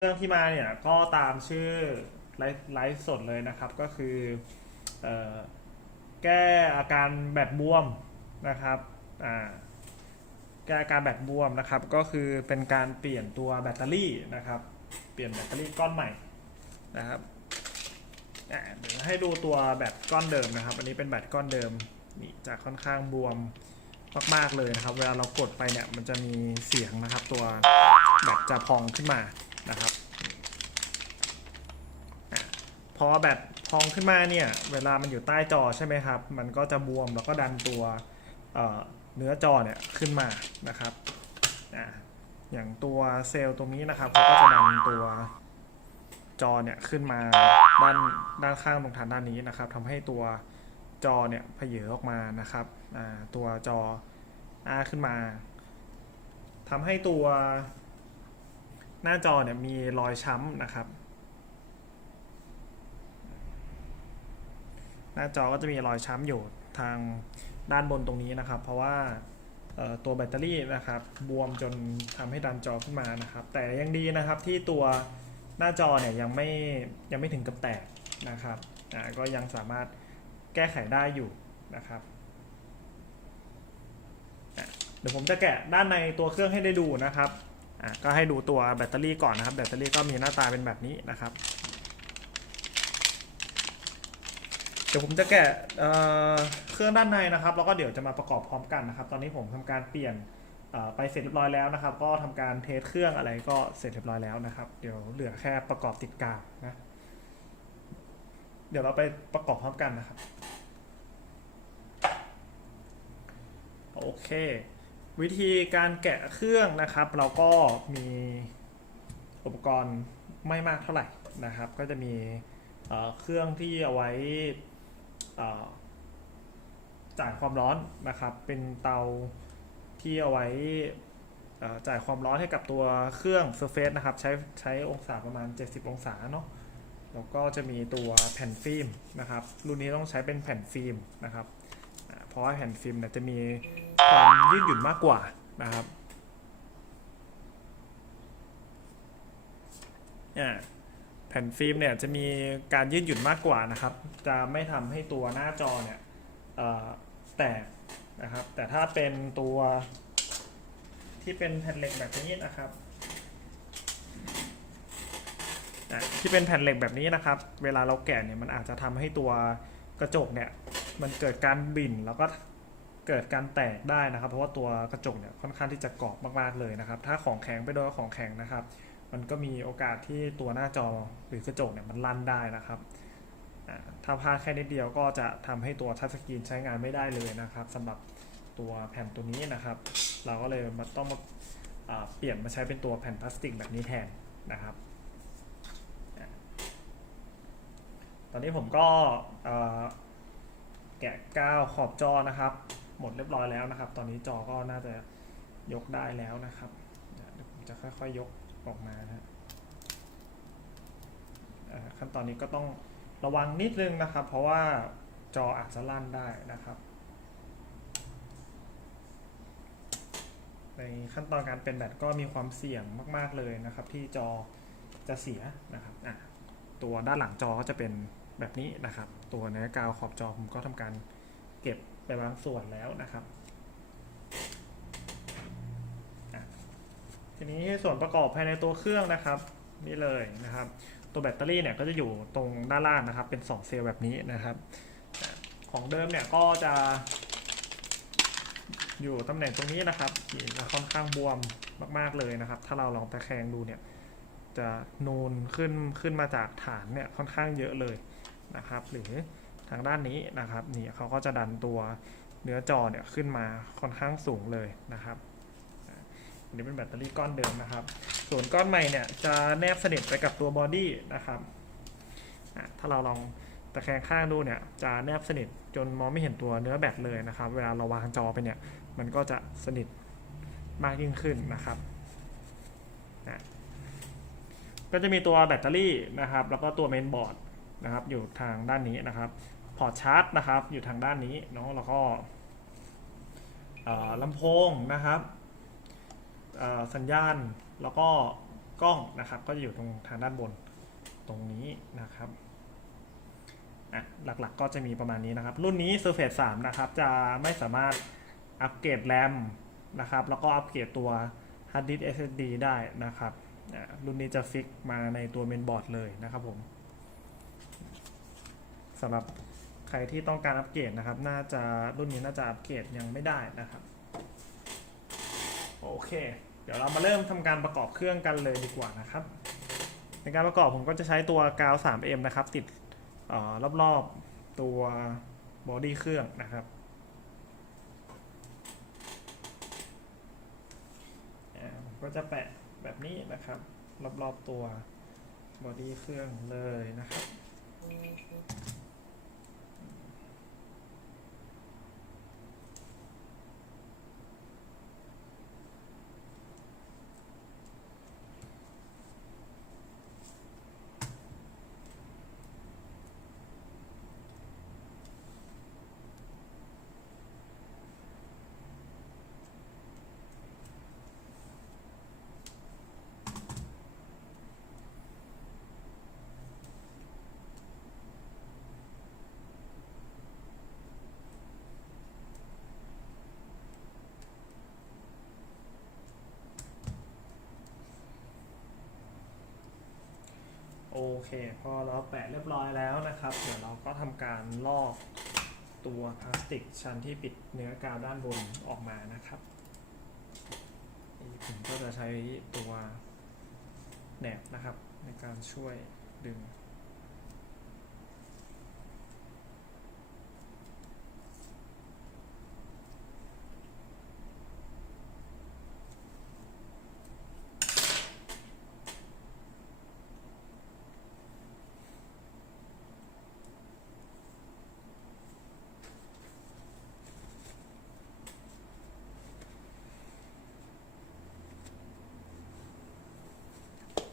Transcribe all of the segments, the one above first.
เรื่องที่มาเนี่ยก็ตามชื่อไลฟ์สดเลยนะครับก็คือออแก้อาการแบตบวมนะครับแก้อาการแบตบวมนะครับ ก็คือเป็นการเปลี่ยนตัวแบตเตอรี่นะครับ เปลี่ยนแบตเตอรี่ก้อนใหม่นะครับเดี๋ยวให้ดูตัวแบตก้อนเดิมนะครับ อันนี้เป็นแบตก้อนเดิมนี่จะค่อนข้างบวมมากๆเลยนะครับ เวลาเรากดไปเนี่ยมันจะมีเสียงนะครับ ตัวแบตจะพองขึ้นมา นะครับพอแบตพองขึ้นมาเนี่ย เวลามันอยู่ใต้จอใช่ไหมครับ มันก็จะบวมแล้วก็ดันตัวเเนื้อจอเนี่ยขึ้นมานะครับออย่างตัวเซลล์ตรงนี้นะครับเขาก็จะดันตัวจอเนี่ยขึ้นมาด้านด้านข้างตรงฐานด้านนี้นะครับทำให้ตัวจอเนี่ยเพเยอออกมานะครับตัวจออ้าขึ้นมาทำให้ตัว หน้าจอเนี่ยมีรอยช้ำนะครับ หน้าจอก็จะมีรอยช้ำอยู่ทางด้านบนตรงนี้นะครับ เพราะว่าตัวแบตเตอรี่นะครับบวมจนทำให้ดันจอขึ้นมานะครับ แต่ยังดีนะครับที่ตัวหน้าจอเนี่ยยังไม่ยังไม่ถึงกับแตกนะครับก็ยังสามารถแก้ไขได้อยู่นะครับเดี๋ยวผมจะแกะด้านในตัวเครื่องให้ได้ดูนะครับ อะก็ให้ดูตัวแบตเตอรี่ก่อนนะครับ แบตเตอรี่ก็มีหน้าตาเป็นแบบนี้นะครับ เดี๋ยวผมจะแกะเเครื่องด้านในนะครับ แล้วก็เดี๋ยวจะมาประกอบพร้อมกันนะครับ ตอนนี้ผมทำการเปลี่ยนไปเสร็จเรียบร้อยแล้วนะครับ ก็ทำการเทสเครื่องอะไรก็เสร็จเรียบร้อยแล้วนะครับ เดี๋ยวเหลือแค่ประกอบติดกาวนะ เดี๋ยวเราไปประกอบพร้อมกันนะครับ โอเค วิธีการแกะเครื่องนะครับ เราก็มีอุปกรณ์ไม่มากเท่าไหร่นะครับ ก็จะมีเครื่องที่เอาไว้จ่ายความร้อนนะครับ เป็นเตาที่เอาไว้จ่ายความร้อนให้กับตัวเครื่อง Surface นะครับ ใช้ใช้องศาประมาณ 70 องศาเนาะแล้วก็จะมีตัวแผ่นฟิล์มนะครับ รุ่นนี้ต้องใช้เป็นแผ่นฟิล์มนะครับ เพราะว่าแผ่นฟิล์มเนี่ยจะมี ความยืดหยุ่นมากกว่านะครับแผ่นฟิล์มเนี่ยจะมีการยืดหยุ่นมากกว่านะครับ จะไม่ทำให้ตัวหน้าจอเนี่ยแตกนะครับ แต่ถ้าเป็นตัวที่เป็นแผ่นเหล็กแบบนี้นะครับที่เป็นแผ่นเหล็กแบบนี้นะครับ เวลาเราแกะเนี่ยมันอาจจะทำให้ตัวกระจกเนี่ยมันเกิดการบิ่นแล้วก็ เกิดการแตกได้นะครับ เพราะว่าตัวกระจกเนี่ยค่อนข้างที่จะกรอบมากๆเลยนะครับ ถ้าของแข็งไปโดนของแข็งนะครับ มันก็มีโอกาสที่ตัวหน้าจอหรือกระจกเนี่ยมันลั่นได้นะครับถ้าพลาดแค่นิดเดียวก็จะทำให้ตัวทัชสกรีนใช้งานไม่ได้เลยนะครับสำหรับตัวแผ่นตัวนี้นะครับ เราก็เลยมาต้องมาเปลี่ยนมาใช้เป็นตัวแผ่นพลาสติกแบบนี้แทนนะครับ ตอนนี้ผมก็แกะกาวขอบจอนะครับ หมดเรียบร้อยแล้วนะครับ ตอนนี้จอก็น่าจะยกได้แล้วนะครับเดี๋ยวผมจะค่อยๆยกออกมานะขั้นตอนนี้ก็ต้องระวังนิดนึงนะครับ เพราะว่าจออาจจะลั่นได้นะครับ ในขั้นตอนการเป็นแบตก็มีความเสี่ยงมาก ๆเลยนะครับ ที่จอจะเสียนะครับตัวด้านหลังจอก็จะเป็นแบบนี้นะครับ ตัวเนื้อกาวขอบจอผมก็ทำการเก็บ ไปบางส่วนแล้วนะครับ ทีนี้ส่วนประกอบภายในตัวเครื่องนะครับนี่เลยนะครับ ตัวแบตเตอรี่เนี่ยก็จะอยู่ตรงด้านล่างนะครับ เป็น 2 เซลล์แบบนี้นะครับ ของเดิมเนี่ยก็จะอยู่ตำแหน่งตรงนี้นะครับจะค่อนข้างบวมมากๆเลยนะครับ ถ้าเราลองตะแคงดูเนี่ย จะนูนขึ้นขึ้นมาจากฐานเนี่ยค่อนข้างเยอะเลยนะครับ หรือ ทางด้านนี้นะครับนี่เขาก็จะดันตัวเนื้อจอเนี่ยขึ้นมาค่อนข้างสูงเลยนะครับอันนี้เป็นแบตเตอรี่ก้อนเดิมนะครับ ส่วนก้อนใหม่เนี่ยจะแนบสนิทไปกับตัวบอดี้นะครับถ้าเราลองตะแคงข้างดูเนี่ยจะแนบสนิทจนมองไม่เห็นตัวเนื้อแบตเลยนะครับ เวลาเราวางจอไปเนี่ยมันก็จะสนิทมากยิ่งขึ้นนะครับอะก็จะมีตัวแบตเตอรี่นะครับ แล้วก็ตัวเมนบอร์ดนะครับ อยู่ทางด้านนี้นะครับ พอร์ตชาร์จนะครับ อยู่ทางด้านนี้เนาะแล้วก็ลำโพงนะครับสัญญาณแล้วก็กล้องนะครับ ก็จะอยู่ตรงทางด้านบนตรงนี้นะครับอะหลักๆก็จะมีประมาณนี้นะครับ รุ่นนี้ Surface 3 นะครับ จะไม่สามารถอัปเกรดแรมนะครับ แล้วก็อัปเกรดตัว Hard Disk SSD ได้นะครับอะรุ่นนี้จะฟิกมาในตัวเมนบอร์ดเลยนะครับผมสำหรับ ใครที่ต้องการอัปเกรดนะครับ น่าจะรุ่นนี้น่าจะอัปเกรดยังไม่ได้นะครับ โอเค เดี๋ยวเรามาเริ่มทำการประกอบเครื่องกันเลยดีกว่านะครับ ในการประกอบผมก็จะใช้ตัวกาว 3M นะครับ ติดเอ่อรอบๆตัวบอดี้เครื่องนะครับก็จะแปะแบบนี้นะครับ รอบๆตัวบอดี้เครื่องเลยนะครับ โอเค พอเราแปะเรียบร้อยแล้วนะครับ เดี๋ยวเราก็ทำการลอกตัวพลาสติกชั้นที่ปิดเนื้อกาวด้านบนออกมานะครับผมก็จะใช้ตัวแหนบนะครับในการช่วยดึง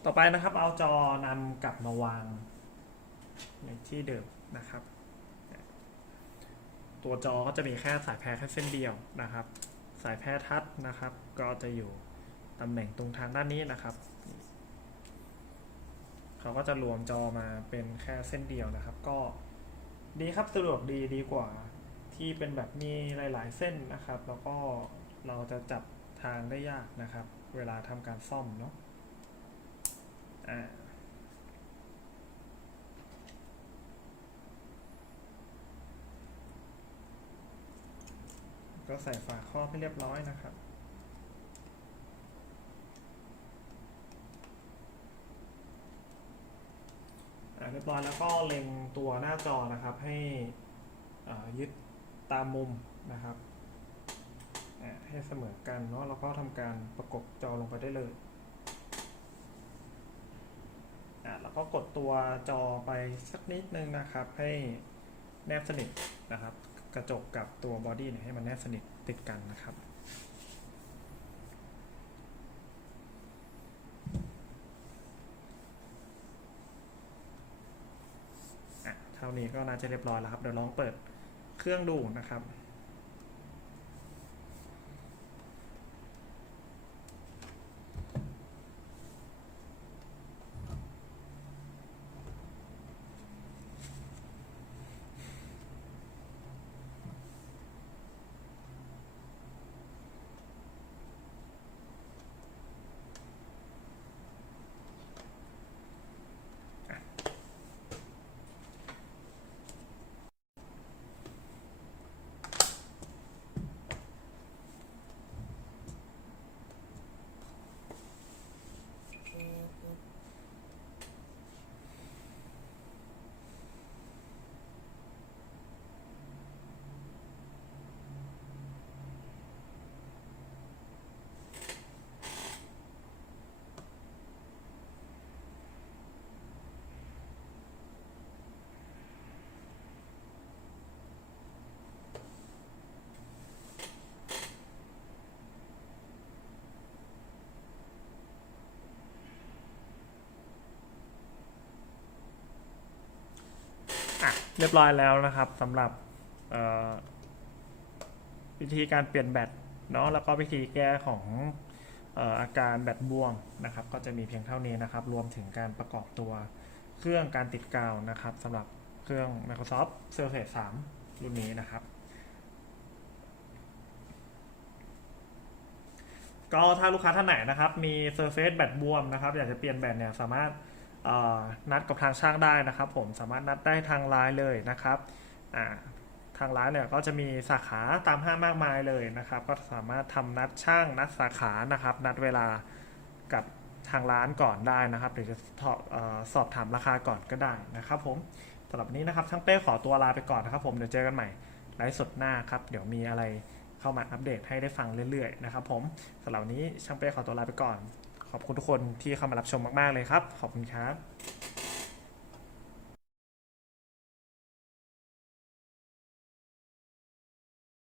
ต่อไปนะครับเอาจอนำกลับมาวางในที่เดิมนะครับ ตัวจอก็จะมีแค่สายแพรแค่เส้นเดียวนะครับ สายแพรทัดนะครับ ก็จะอยู่ตำแหน่งตรงทางด้านนี้นะครับเขาก็จะรวมจอมาเป็นแค่เส้นเดียวนะครับ ก็ดีครับสะดวกดีดีกว่าที่เป็นแบบมีหลาย ๆ เส้นนะครับ แล้วก็เราจะจับทางได้ยากนะครับ เวลาทำการซ่อมเนาะ ก็ใส่ฝาครอบให้เรียบร้อยนะครับอ่าเรียบร้อยแล้วก็เล็งตัวหน้าจอนะครับให้อ่ายึดตามมุมนะครับอ่าให้เสมอกันเนาะแล้วก็ทำการประกบจอลงไปได้เลย อะแล้ว ก็กดตัวจอไปสักนิดนึงนะครับ ให้แนบสนิทนะครับ กระจกกับตัวบอดี้ให้มันแนบสนิทติดกันนะครับอะเท่านี้ก็น่าจะเรียบร้อยแล้วครับเดี๋ยวลองเปิดเครื่องดูนะครับ อะ เรียบร้อยแล้วนะครับสำหรับวิธีการเปลี่ยนแบตเนาะแล้วก็วิธีแก้ของออาการแบตบวมนะครับ ก็จะมีเพียงเท่านี้นะครับ รวมถึงการประกอบตัวเครื่องการติดกาวนะครับสำหรับเครื่อง Microsoft Surface 3 รุ่นนี้นะครับ ก็ถ้าลูกค้าท่านไหนนะครับ มี Surface แบตบวมนะครับ อยากจะเปลี่ยนแบตเนี่ยสามารถ นัดกับทางช่างได้นะครับ ผมสามารถนัดได้ทางไลน์เลยนะครับทางร้านเนี่ยก็จะมีสาขาตามห้างมากมายเลยนะครับ ก็สามารถทำนัดช่างนัดสาขานะครับ นัดเวลากับทางร้านก่อนได้นะครับหรือจะสอบถามราคาก่อนก็ได้นะครับ ผมสำหรับนี้นะครับช่างเป้ขอตัวลาไปก่อนนะครับ ผมเดี๋ยวเจอกันใหม่ไลฟ์สดหน้าครับ เดี๋ยวมีอะไรเข้ามาอัปเดตให้ได้ฟังเรื่อยๆนะครับ ผมสำหรับนี้ช่างเป้ขอตัวลาไปก่อน ขอบคุณทุกคนที่เข้ามารับชมมาก ๆ เลยครับ ขอบคุณครับ